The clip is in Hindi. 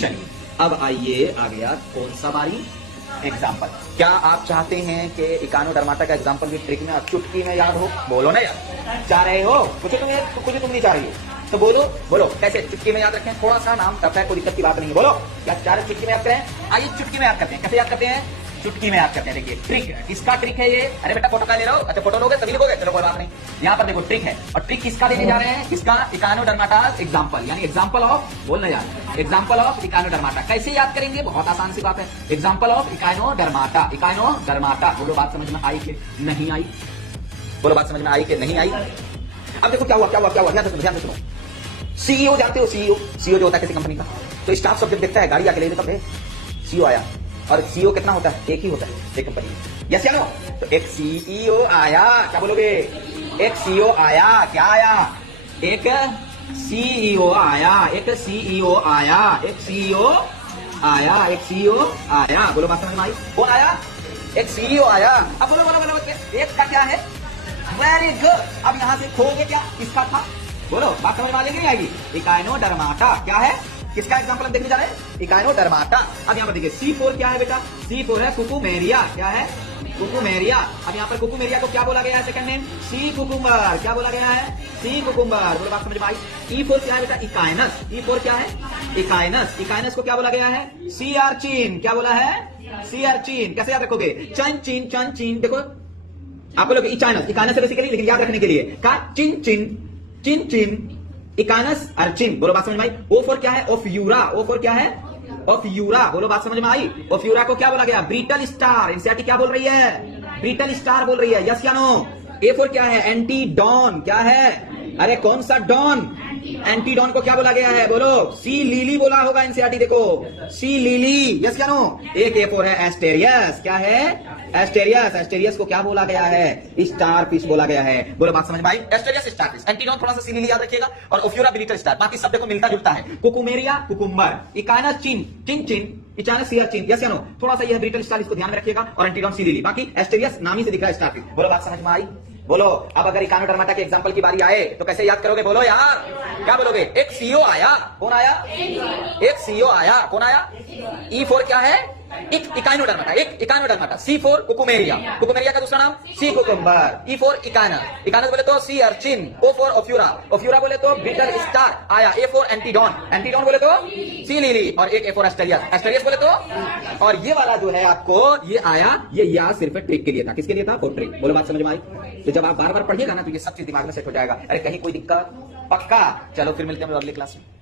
चलिए अब आइए आ गया कौन सा बारी, एग्जाम्पल। क्या आप चाहते हैं कि इकानोडर्माटा का एग्जाम्पल भी ट्रिक में अब चुटकी में याद हो? बोलो ना यार, चाह रहे हो? कुछ तुम नहीं चाह रही हो तो बोलो बोलो कैसे चुटकी में याद रखें। थोड़ा सा नाम टफ है, कोई दिक्कत की बात नहीं है। बोलो क्या चाह रहे चुटकी में याद करें? आइए चुटकी में याद करते हैं। कैसे याद करते हैं? चुटकी में याद करते हैं। देखिए ट्रिक, किसका ट्रिक है ये? अरे बेटा फोटो का ले रहा हो? अच्छा फोटो लोगे तभी लिखोगे, चलो कोई बात नहीं। यहाँ पर देखो ट्रिक है, और ट्रिक किसका देने जा रहे हैं? किसका? इकानोडर्माटा एग्जाम्पल, यानी एग्जाम्पल ऑफ, बोलना यार, एग्जाम्पल ऑफ इकानोडर्माटा। कैसे याद करेंगे? बहुत आसान सी बात है। Example of इकानोडर्माटा। इकानोडर्माटा बोलो, बात समझ में आई कि नहीं आई? बोलो बात समझ में आई कि नहीं आई? अब देखो क्या हुआ क्या हुआ क्या हुआ, ध्यान से सुनो। सीईओ जानते हो? सीईओ जो होता है किसी कंपनी का, तो स्टाफ सब जब देखता है गाड़ी आके ले लेता है, सीईओ आया। और सीईओ कितना होता है? एक ही होता है एक कंपनी में। यस या नो? तो एक सीईओ आया, क्या बोलोगे? एक सीईओ आया। क्या आया? एक सीईओ आया, एक सीईओ आया, एक सीईओ आया, एक सीईओ आया। बोलो बात समझ में आई? कौन आया? एक सीईओ आया। अब बोलो बोलो बोलो, एक का क्या है? Very good. अब यहां से खोगे क्या? किसका था? बोलो बात समझ में आ नहीं आएगी? इकानोडर्माटा क्या है? किसका एग्जांपल हम देखने जा रहे हैं? इकानोडर्माटा। अब यहाँ पर देखिए C4 क्या है बेटा? C4 है कुकुमेरिया। क्या है? कुकुमेरिया। अब यहाँ पर कुकुमेरिया को क्या बोला गया है? Second name sea cucumber. क्या बोला गया है? Sea cucumber. बोलो बात समझ में आई? E4 क्या है बेटा? इकाइनस। E4 क्या है? इकाइनस। इकाइनस को क्या बोला गया है? Sea urchin. क्या बोला है? Sea urchin. कैसे याद रखोगे? चन चीन। देखो आप बोलोगे इकाइनस, इकाइनस है बेसिकली, लेकिन याद रखने के लिए का चिन इकानस अर्चिन। बोलो बात समझ में आई? O4 क्या है? ओफ्यूरा। O4 क्या है? ओफ्यूरा। बोलो बात समझ में आई? ओफ्यूरा को क्या बोला गया? Brittle star. एनसीईआरटी क्या बोल रही है? ब्रिटल स्टार बोल रही है। यस या नो? A4 क्या है? एंटीडॉन। क्या है? अरे कौन सा डॉन? एंटीडॉन को क्या बोला गया है? बोलो सी लिली बोला होगा एनसीईआरटी, देखो सी लिली। यस या नो? एक A4 है एस्टेरियस। क्या है? एस्टेरियस। एस्टेरियस को क्या बोला गया है? स्टार फिश बोला गया है। बोलो बात समझ में आई? एस्टेरियस स्टार फिश, एंटीडॉन थोड़ा सा सी लिली याद रखिएगा, और ओफ्यूरा ब्रिटल स्टार, बाकी शब्द को मिलता जुलता है। कुकुमेरिया कुकुम्बर, इकाइनस चिन, इचानस सी अर्चिन। यस या नो? थोड़ा सा यह ब्रिटल स्टार, इसको ध्यान में रखिएगा, और एंटीडॉन सी लिली। बाकी एस्टेरियस नाम ही से दिख रहा है स्टार फिश। बोलो बात समझ में आई? बोलो अब अगर इकानोडर्माटा के एग्जांपल की बारी आए तो कैसे याद करोगे? बोलो यार, क्या बोलोगे? एक सीईओ आया। कौन आया? एक सीईओ आया। कौन आया? E4 क्या है? इकानोडर्माटा। एक इकानोडर्माटा। C4 Cucumaria. कुकुमेरिया का दूसरा नाम सी कुकुम्बर। E4 इकानस। इकानस बोले तो sea urchin. O4 Ophiura. Ophiura बोले तो ब्रिटल स्टार आया। A4 Antedon. एंटीडॉन बोले तो सी लिली, और एक A4 एस्टेरियस। एस्टेरियस बोले तो, और ये वाला जो है आपको ये आया, ये याद सिर्फ ट्रिक के लिए था। किसके लिए था? For trick. बोलो बात समझ में आई? तो जब आप बार बार पढ़िएगा ना तो ये सब चीज दिमाग में सेट हो जाएगा। अरे कहीं कोई दिक्कत? पक्का। चलो फिर मिलते हैं अगली क्लास में।